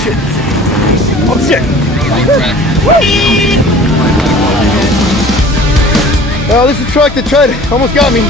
shit. Oh shit. Oh, this is the truck that almost got me.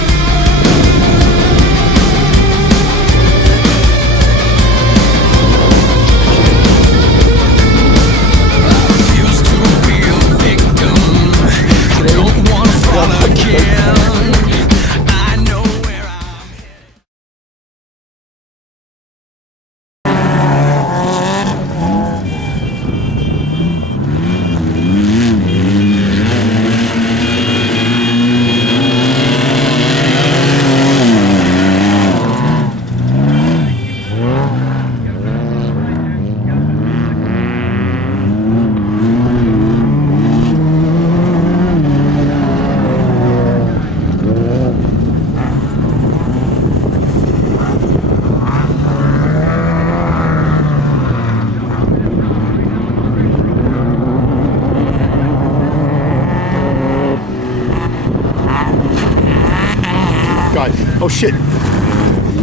God. Oh shit.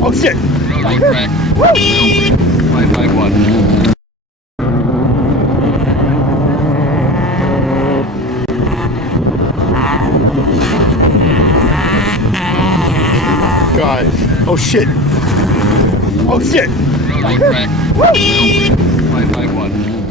Oh shit. Right track. 551. God. Oh shit. Oh shit. Right track. 551.